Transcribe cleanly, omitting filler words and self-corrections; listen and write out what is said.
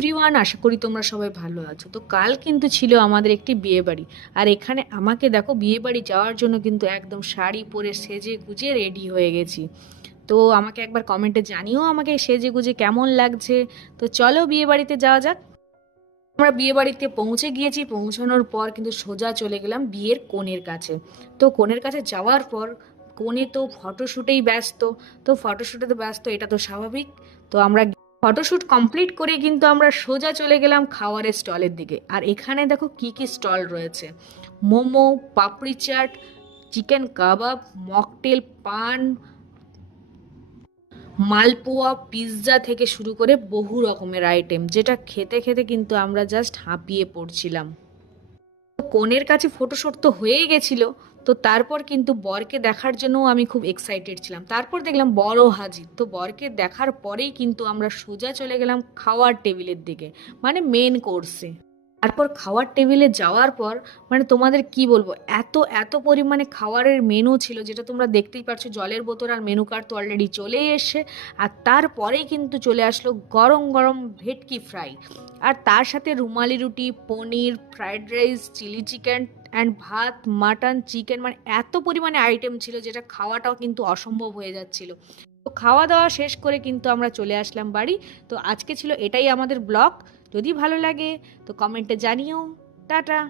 Everyone, আশা করি তোমরা সবাই ভালো আছো। তো কাল কিন্তু ছিল আমাদের একটি বিয়ে বাড়ি, আর এখানে আমাকে দেখো বিয়ে বাড়ি যাওয়ার জন্য কিন্তু একদম শাড়ি পরে সেজে গুজে রেডি হয়ে গেছি। তো আমাকে একবার কমেন্টে জানিও আমাকে সেজে গুজে কেমন লাগছে। তো চলো বিয়ে বাড়িতে যাওয়া যাক। আমরা বিয়ে বাড়িতে পৌঁছে গিয়েছি, পৌঁছানোর পর কিন্তু সোজা চলে গেলাম বিয়ের কনের কাছে। তো কনের কাছে যাওয়ার পর কনে তো ফটোশ্যুটেই ব্যস্ত। তো ফটোশ্যুটে তো ব্যস্ত, এটা তো স্বাভাবিক। তো আমরা ফটোশ্যুট কমপ্লিট করে কিন্তু আমরা সোজা চলে গেলাম খাওয়ারের স্টলের দিকে। আর এখানে দেখো কি কি স্টল রয়েছে: মোমো, পাপড়ি চাট, চিকেন কাবাব, মকটেল, পান, মালপোয়া, পিৎজা থেকে শুরু করে বহু রকমের আইটেম, যেটা খেতে খেতে কিন্তু আমরা জাস্ট হাঁপিয়ে পড়ছিলাম। তো কনের কাছে ফটোশ্যুট তো হয়েই গেছিল। তো তারপর কিন্তু বরকে দেখার জন্য আমি খুব এক্সাইটেড ছিলাম। তারপর দেখলাম বরও হাজির। তো বরকে দেখার পরেই কিন্তু আমরা সোজা চলে গেলাম খাওয়ার টেবিলের দিকে, মানে মেন কোর্সে। তারপর খাওয়ার টেবিলে যাওয়ার পর মানে তোমাদের কি বলবো, এত এত পরিমাণে খাবারের মেনু ছিল, যেটা তোমরা দেখতেই পাচ্ছ। জলের বোতল আর মেনু কার্ড তো অলরেডি চলেই এসে। আর তারপরেই কিন্তু চলে আসলো গরম গরম ভেটকি ফ্রাই, আর তার সাথে rumali roti, paneer, fried rice, chilli chicken and ভাত, মাটন, চিকেন, মানে এত পরিমাণে আইটেম ছিল যেটা খাওয়াটাও কিন্তু অসম্ভব হয়ে যাচ্ছিল। তো খাওয়া দাওয়া শেষ করে কিন্তু আমরা চলে আসলাম বাড়ি। তো আজকে ছিল এটাই আমাদের ব্লগ। যদি ভালো লাগে তো কমেন্টে জানিও। টাটা।